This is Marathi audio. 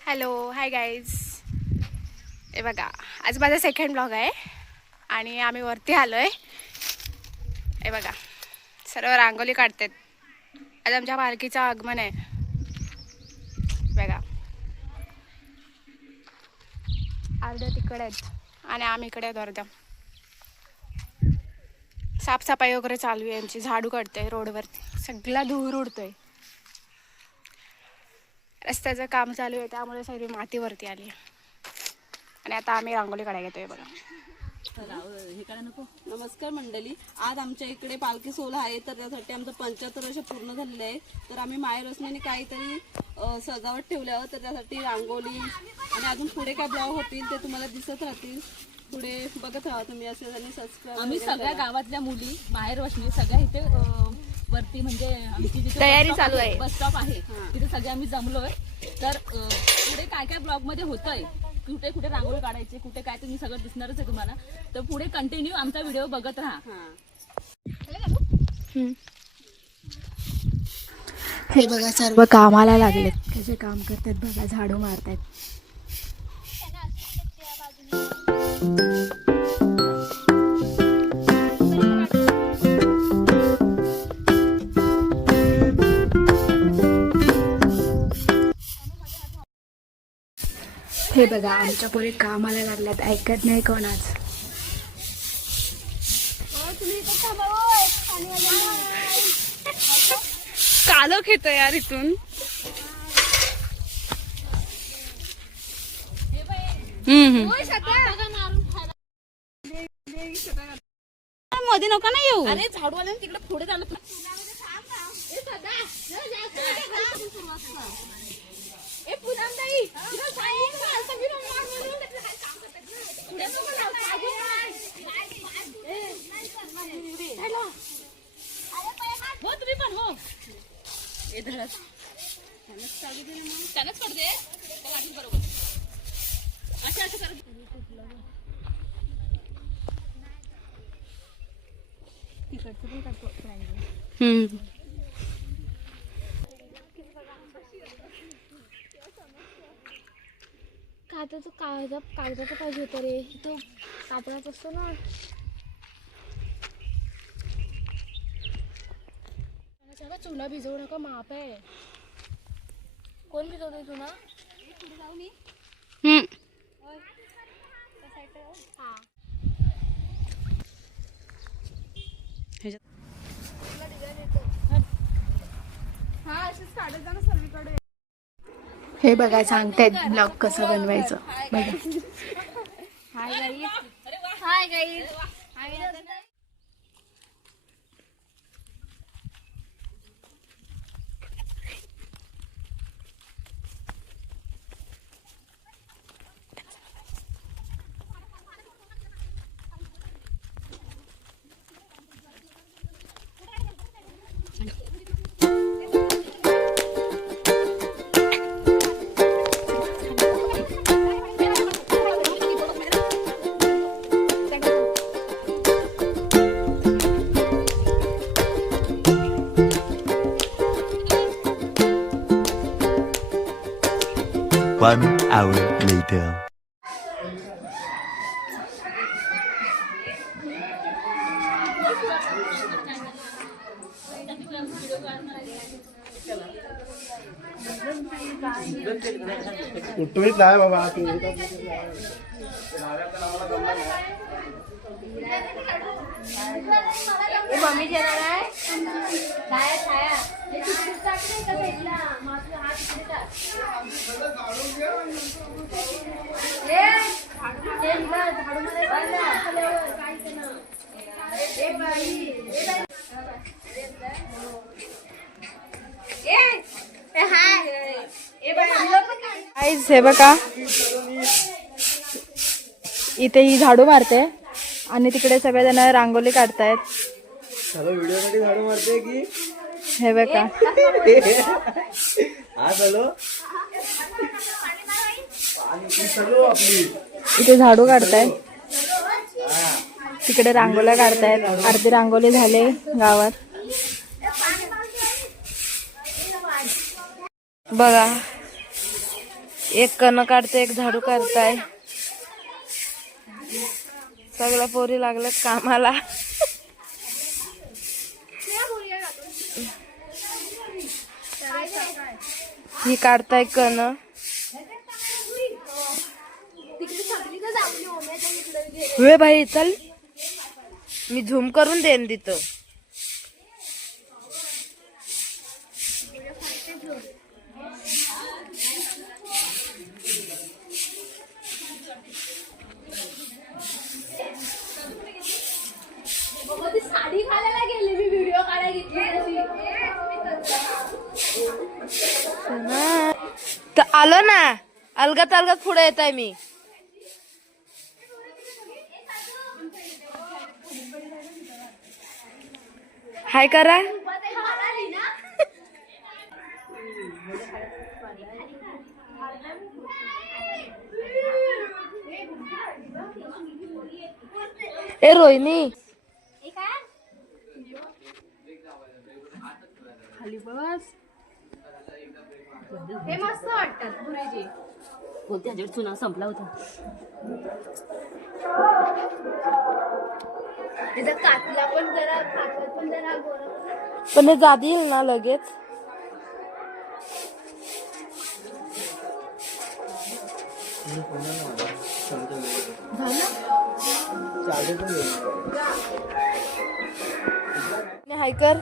Hello hi guys. हे बघा, आज माझा सेकंड ब्लॉग आहे आणि आम्ही वरती आलो आहे. हे बघा, सर्व रांगोळी काढतात. आज आमच्या पालखीचं आगमन आहे. बघा, अर्ध्या तिकडे आहेत आणि आम्ही इकडे आहेत अर्ध्या. साफसफाई वगैरे चालू आहे आमची. झाडू काढते रोडवरती, सगळा धूर उडतोय. रस्त्याचं काम चालू आहे त्यामुळे सगळी माती वरती आली आणि आता आम्ही रांगोळी काढायला येतोय. बघा, नमस्कार मंडळी. आज आमच्या इकडे पालखी सोहळा आहे, तर त्यासाठी आमचं 75 वर्ष पूर्ण झालेलं आहे. तर आम्ही माय रोशनीने काहीतरी सजावट ठेवल्यावर, तर त्यासाठी रांगोळी आणि अजून पुढे काय ब्लॉग होतील ते तुम्हाला दिसत राहतील. पुढे बघत राहा तुम्ही. असे आणि सबस्क्राईब. आम्ही सगळ्या गावातल्या मुली माहेर रोशनी सगळ्या इथे वरती म्हणजे आमची जिथे तयारी चालू आहे, बस स्टॉप आहे तिथे सगळे आम्ही जमलोय. तर पुढे काय काय ब्लॉग मध्ये होतंय, कुठे कुठे रांगोळी काढायची, कुठे काय तुम्ही सगळं दिसणारच आहे तुम्हाला. तर पुढे कंटिन्यू आमचा व्हिडिओ बघत राहा. हे बघा, सर्व कामाला लागलेत. कसे काम करतात बघा, झाडू मारतात. हे बघा, आमच्या पुढे कामाला लागल्यात, ऐकत नाही कोणाच. कालो खेतो यार इथून. मध्ये नका ना येऊ. अरे झाडूवाल्याने तिकडे पुढे झालं. हो तुम्ही पण हो. त्यानंच पडते बरोबर. असं असं करत कागदाचं पाहिजे होतं रे. तो कापडाच असतो ना. सगळं चुना भिजवू नका, माप आहे. कोण भिजवतोय चुना? हे बघा, सांगतायत ब्लॉग कसं बनवायचं. बघा, hi guys. One hour later. उठवीत नाही बाबा. मम्मी जेवणार आहे. छाया छाया हे बघा, इथे ही झाडू मारते आणि तिकडे सगळेजण रांगोळी काढतायत. व्हिडिओ साठी झाडू मारते की हे बघा, इथे झाडू काढतायत, तिकडे रांगोळ्या काढतायत. अर्धी रांगोळी झाले गावात. बघा, एक कण काढते, एक झाडू काढताय. सगळ्या पोरी लागल्यात कामाला. ही काढताय कण. वे भाई चल, मी झूम करून देईन तिथं. साडी घालायला गेले मी, व्हिडिओ काढायला घेतली. तर आलो ना, अलगत अलगत पुढे येत आहे मी. हाय करा. ए रोहिणी, हे मस्त वाटतात पुरेचे. कोणत्या ह्याच्यावर चुना संपला होता. त्याचा कातला पण जरा, कातला पण जरा गोरा. पण हे जादी येईल ना लगेच. हाय कर.